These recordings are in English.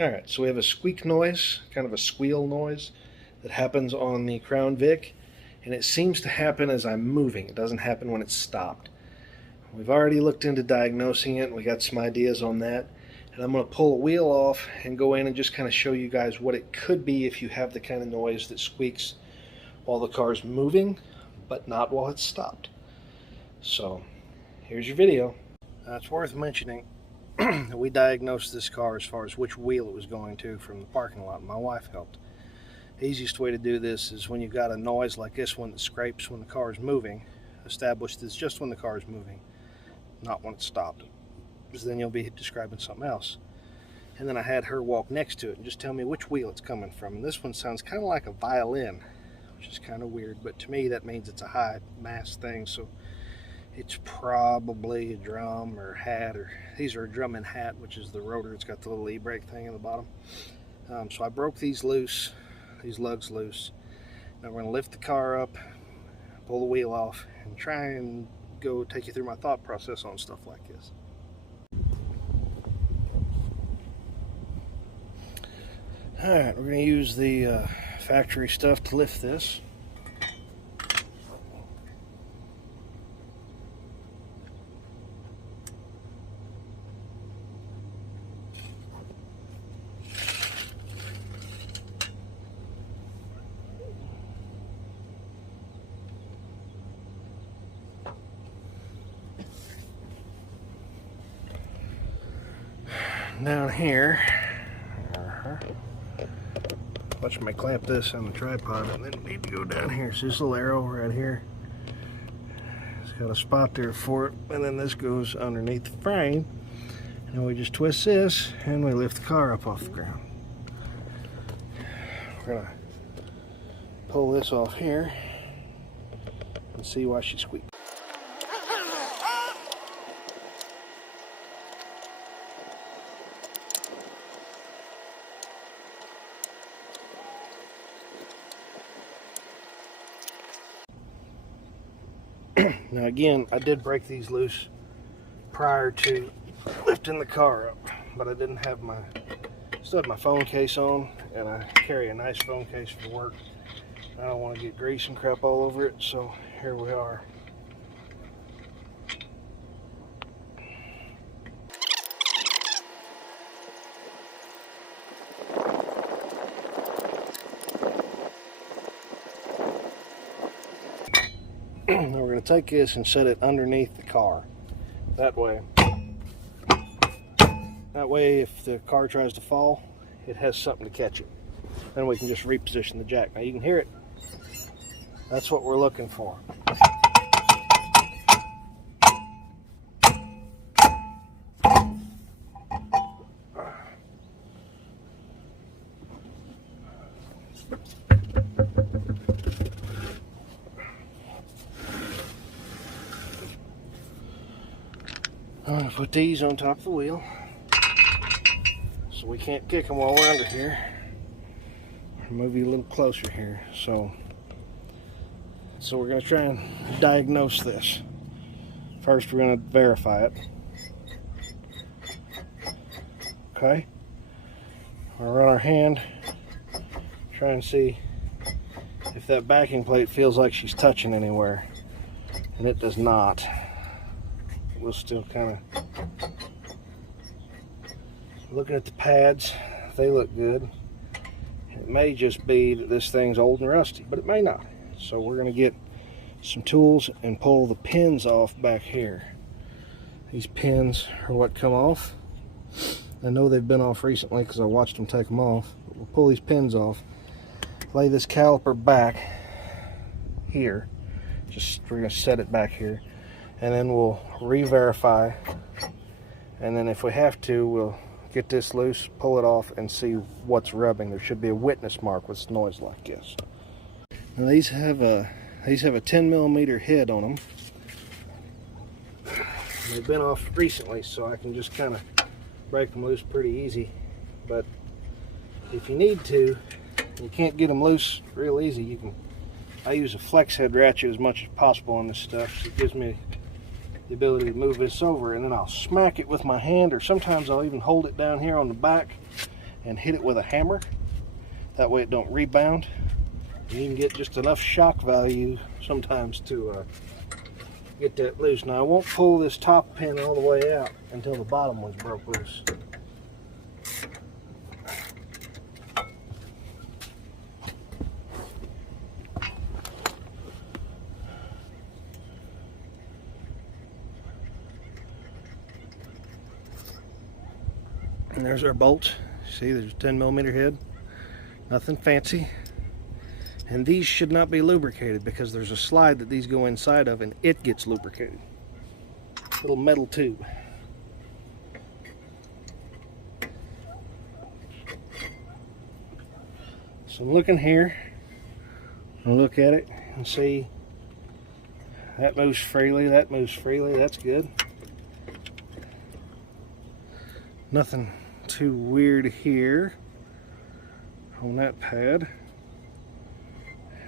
Alright, so we have a squeak noise, kind of a squeal noise that happens on the Crown Vic, and it seems to happen as I'm moving. It doesn't happen when it's stopped. We've already looked into diagnosing it, and we got some ideas on that. And I'm going to pull a wheel off and go in and just kind of show you guys what it could be if you have the kind of noise that squeaks while the car's moving, but not while it's stopped. So, here's your video. It's worth mentioning that we diagnosed this car as far as which wheel it was going to from the parking lot. My wife helped. The easiest way to do this is when you've got a noise like this one that scrapes when the car is moving, establish this just when the car is moving, not when it's stopped, because then you'll be describing something else. And then I had her walk next to it and just tell me which wheel it's coming from. And this one sounds kind of like a violin, which is kind of weird, but to me that means it's a high mass thing, so it's probably a drum or hat, or these are a drum and hat, which is the rotor. It's got the little e-brake thing in the bottom. So I broke these loose, these lugs loose. Now we're going to lift the car up, pull the wheel off, and try and go take you through my thought process on stuff like this. Alright, we're going to use the factory stuff to lift this. Down here, watch me clamp this on the tripod, and then we need to go down here. So this little arrow right here, it's got a spot there for it, and then this goes underneath the frame, and we just twist this and we lift the car up off the ground. We're gonna pull this off here and see why she squeaks. Now again, I did break these loose prior to lifting the car up, but I didn't have still had my phone case on, and I carry a nice phone case for work. I don't want to get grease and crap all over it, so here we are. Now we're going to take this and set it underneath the car. That way if the car tries to fall, it has something to catch it. Then we can just reposition the jack. Now you can hear it. That's what we're looking for. I'm going to put these on top of the wheel so we can't kick them while we're under here. I'll move you a little closer here. So we're going to try and diagnose this. First we're going to verify it. Okay. We'll run our hand, try and see if that backing plate feels like she's touching anywhere, and it does not. We'll still kind of looking at the pads. They look good. It may just be that this thing's old and rusty, but it may not. So we're going to get some tools and pull the pins off back here. These pins are what come off. I know they've been off recently because I watched them take them off. But we'll pull these pins off, lay this caliper back here. We're going to set it back here, and then we'll re-verify, and then if we have to, we'll get this loose, pull it off, and see what's rubbing. There should be a witness mark with noise like this. Now these have a 10mm head on them. They've been off recently, so I can just kind of break them loose pretty easy. But if you need to, you can't get them loose real easy. I use a flex head ratchet as much as possible on this stuff, so it gives me the ability to move this over, and then I'll smack it with my hand, or sometimes I'll even hold it down here on the back and hit it with a hammer. That way it don't rebound. You can get just enough shock value sometimes to get that loose. Now I won't pull this top pin all the way out until the bottom one's broke loose. And there's our bolts. See, there's a 10mm head. Nothing fancy. And these should not be lubricated because there's a slide that these go inside of and it gets lubricated. Little metal tube. So I'm looking here. I'll look at it and see that moves freely, that moves freely. That's good. Nothing too weird here on that pad.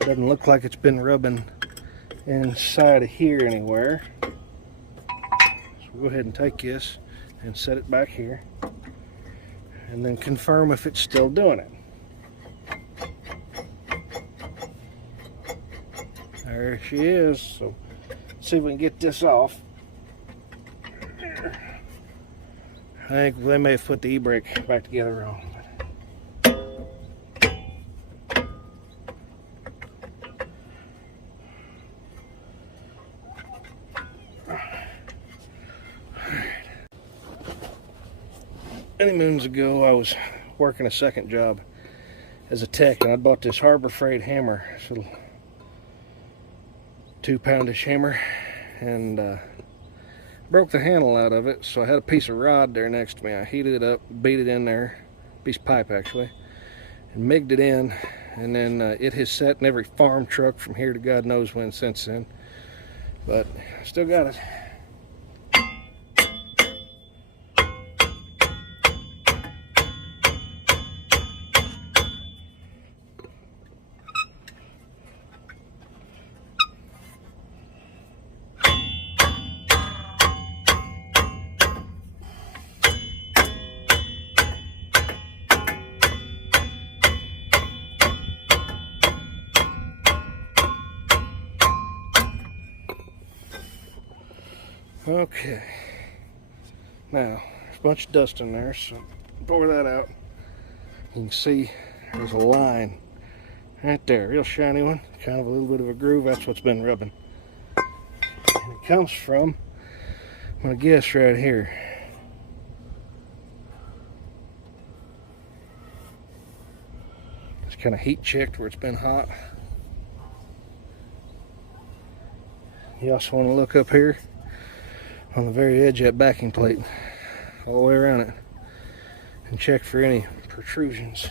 Doesn't look like it's been rubbing inside of here anywhere. So we'll go ahead and take this and set it back here and then confirm if it's still doing it. There she is. So let's see if we can get this off. I think they may have put the e-brake back together wrong. Many moons ago, I was working a second job as a tech, and I bought this Harbor Freight hammer, this little 2-poundish hammer, and broke the handle out of it. So I had a piece of rod there next to me. I heated it up, beat it in there, piece of pipe actually, and migged it in, and then it has sat in every farm truck from here to God knows when since then, but I still got it. Okay, now there's a bunch of dust in there, so pour that out. You can see there's a line right there, real shiny one, kind of a little bit of a groove. That's what's been rubbing. And it comes from, I'm gonna guess right here. It's kind of heat checked where it's been hot. You also want to look up here on the very edge of that backing plate, all the way around it, and check for any protrusions.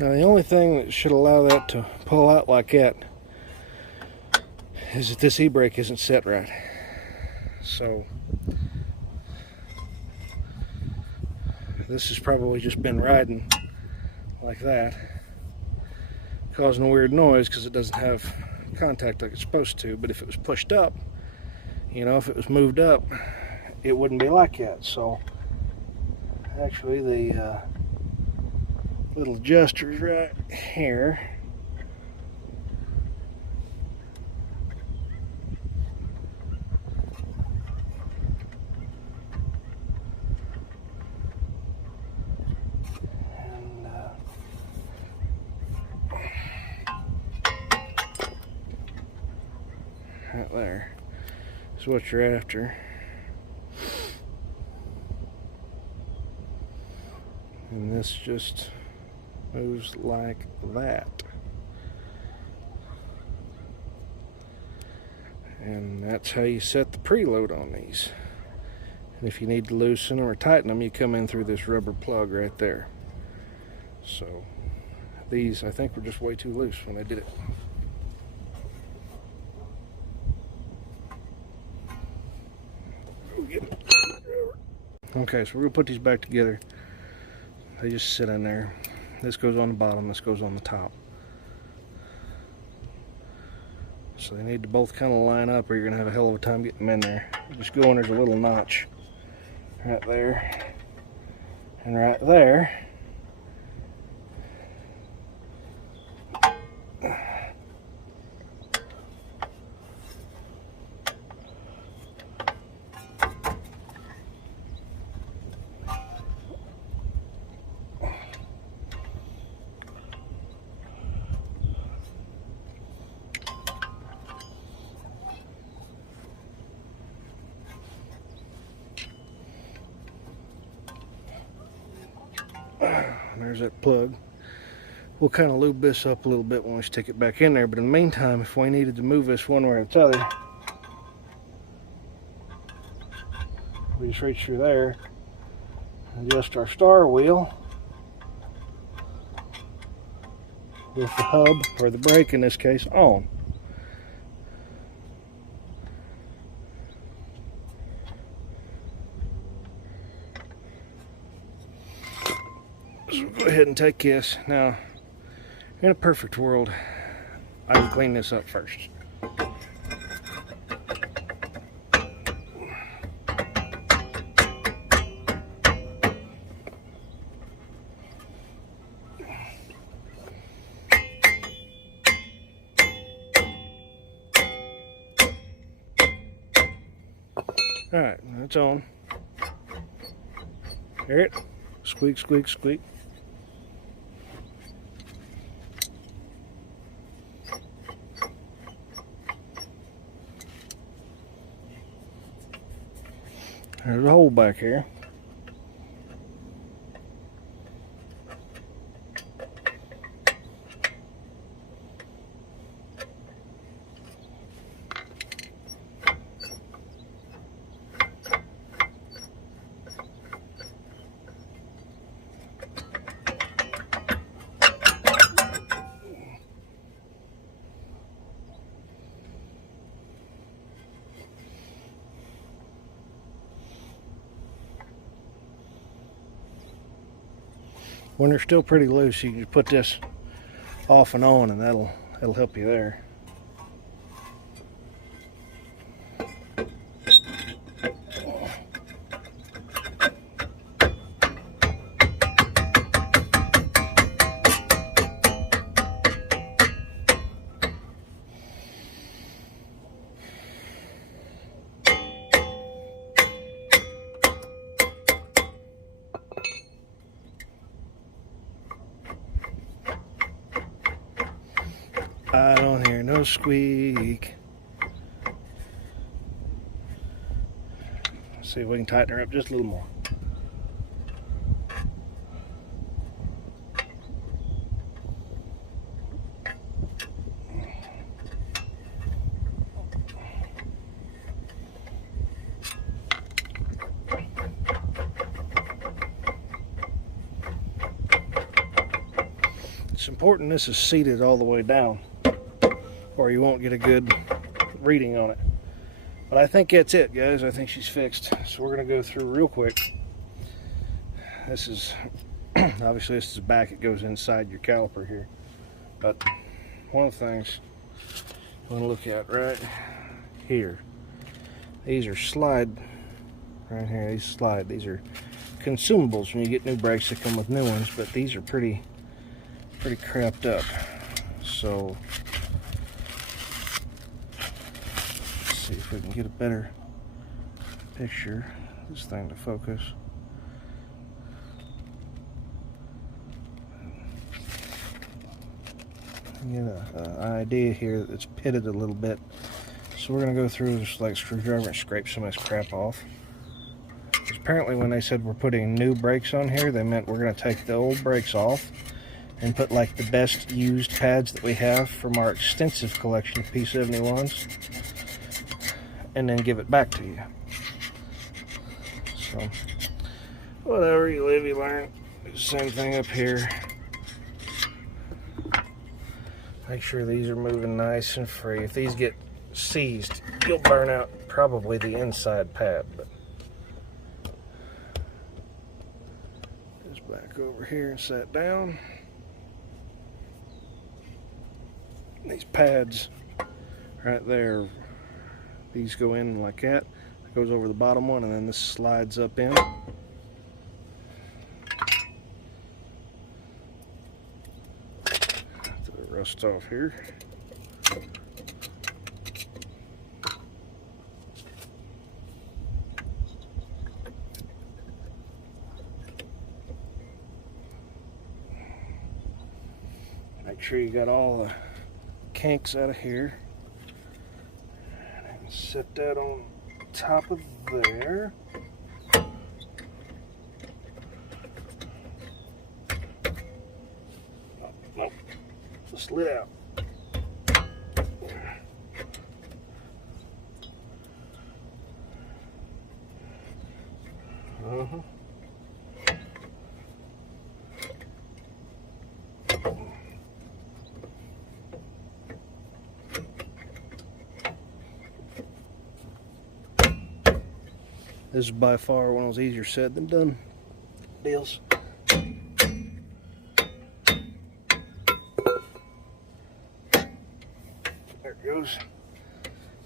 Now the only thing that should allow that to pull out like that is that this e-brake isn't set right. So this has probably just been riding like that, causing a weird noise because it doesn't have contact like it's supposed to. But if it was pushed up, you know, if it was moved up, it wouldn't be like that. So actually the little adjusters right here and right there is what you're after. And this just moves like that, and that's how you set the preload on these. And if you need to loosen them or tighten them, you come in through this rubber plug right there. So these, I think, were just way too loose when I did it. Okay, so we're gonna put these back together. They just sit in there. This goes on the bottom, this goes on the top. So they need to both kind of line up or you're gonna have a hell of a time getting them in there. Just go and there's a little notch right there and right there. There's that plug. We'll kind of lube this up a little bit when we stick it back in there, but in the meantime, if we needed to move this one way or the other, we just reach through there, adjust our star wheel with the hub, or the brake in this case, on. So we'll go ahead and take this. Now, in a perfect world, I would clean this up first. Alright, that's on. Hear it? Squeak, squeak, squeak. There's a hole back here. When they're still pretty loose, you can just put this off and on, and that'll help you there. I don't hear no squeak. Let's see if we can tighten her up just a little more. It's important this is seated all the way down, or you won't get a good reading on it. But I think that's it, guys. I think she's fixed. So we're going to go through real quick. This is, obviously this is the back. It goes inside your caliper here. But one of the things I want to look at right here. These are slide, right here, these slide. These are consumables when you get new brakes that come with new ones, but these are pretty crapped up. So let's see if we can get a better picture of this thing to focus. Get an idea here that it's pitted a little bit. So we're going to go through just like a screwdriver and scrape some of this crap off. Because apparently when they said we're putting new brakes on here, they meant we're going to take the old brakes off and put like the best used pads that we have from our extensive collection of P71s and then give it back to you. So whatever, you live, you learn. Do the same thing up here. Make sure these are moving nice and free. If these get seized, you'll burn out probably the inside pad, but Back over here and sat down. These pads right there, these go in like that. It goes over the bottom one, and then this slides up in. To the rust off here. Make sure you got all the kinks out of here. And set that on top of there. Oh, nope, it slid out. This is by far one of those easier said than done deals. There it goes.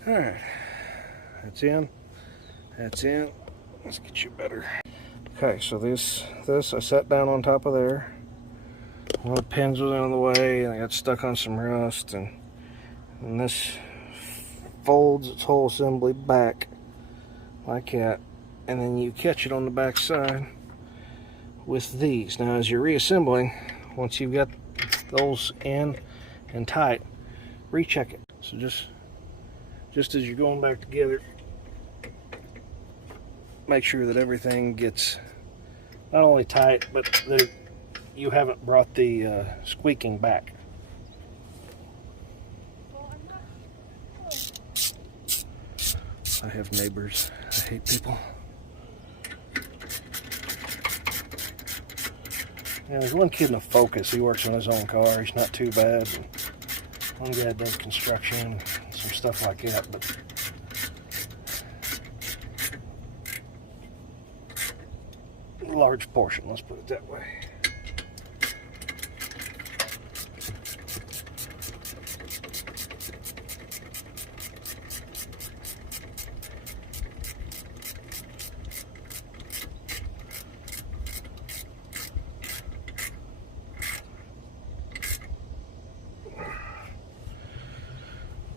Alright. That's in. That's in. Let's get you better. Okay, so this I sat down on top of there. One of the pins was out of the way, and I got stuck on some rust, and this folds its whole assembly back like that. And then you catch it on the back side with these. Now as you're reassembling, once you've got those in and tight, recheck it. So just as you're going back together, make sure that everything gets not only tight, but that you haven't brought the squeaking back. I have neighbors. I hate people. Yeah, there's one kid in the Focus. He works on his own car. He's not too bad. And one guy does construction, some stuff like that. But a large portion, let's put it that way.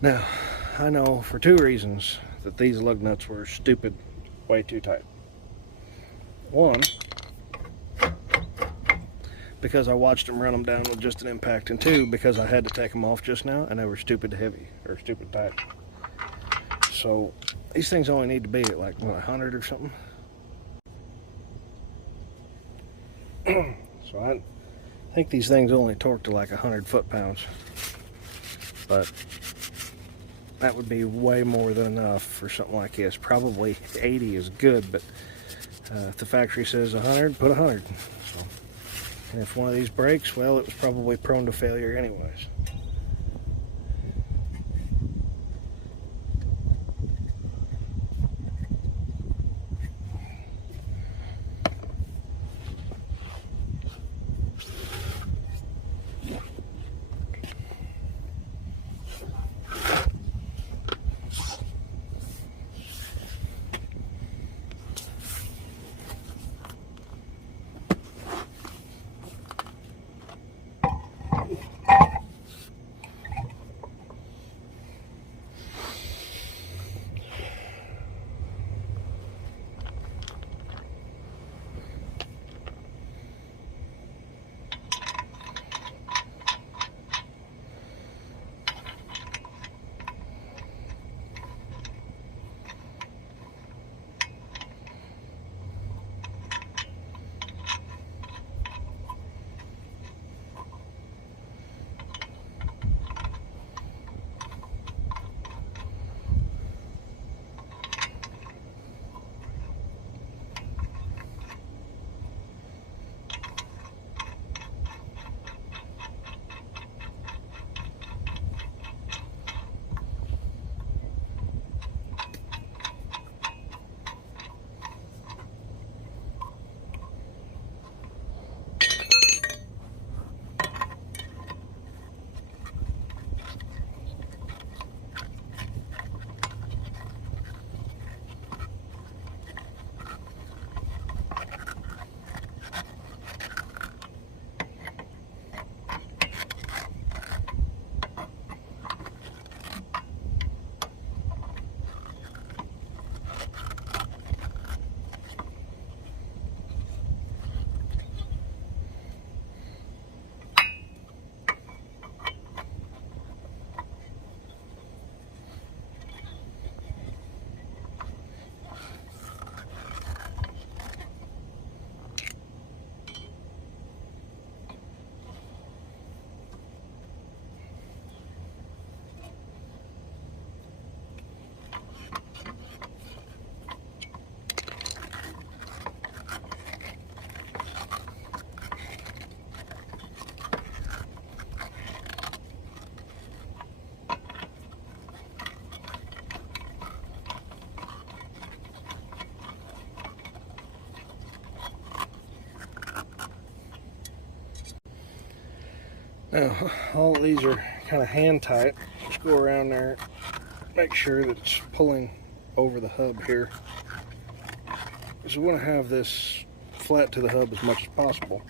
Now, I know for two reasons that these lug nuts were stupid, way too tight. One, because I watched them run them down with just an impact, and two, because I had to take them off just now and they were stupid heavy, or stupid tight. So these things only need to be at like, what, 100 or something? So I think these things only torque to like 100 foot-pounds. But that would be way more than enough for something like this. Probably 80 is good, but if the factory says 100, put 100. So, and if one of these breaks, well, it was probably prone to failure anyways. Now, all of these are kind of hand tight. Just go around there, make sure that it's pulling over the hub here. Because we want to have this flat to the hub as much as possible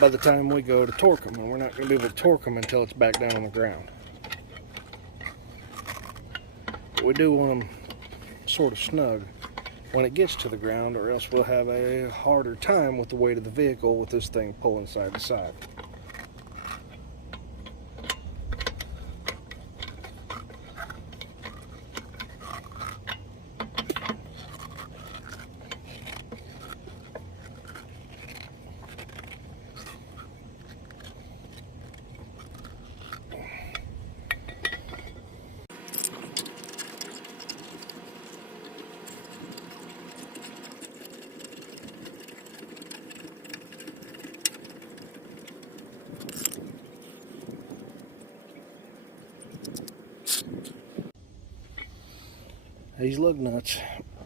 by the time we go to torque them, and we're not going to be able to torque them until it's back down on the ground. But we do want them sort of snug when it gets to the ground, or else we'll have a harder time with the weight of the vehicle with this thing pulling side to side. These lug nuts,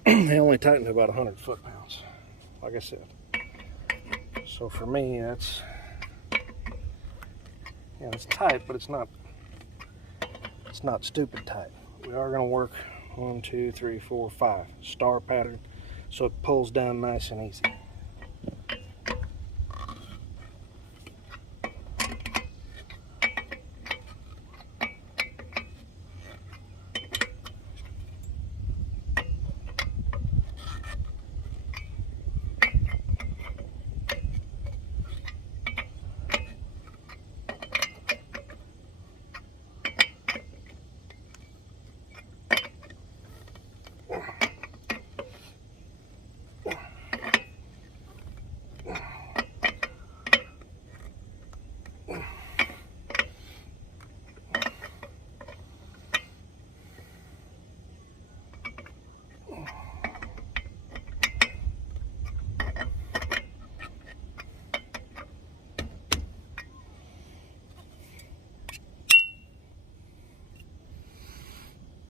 they only tighten to about 100 foot-pounds, like I said. So for me, that's, yeah, it's tight, but it's not stupid tight. We are going to work 1, 2, 3, 4, 5 star pattern, so it pulls down nice and easy.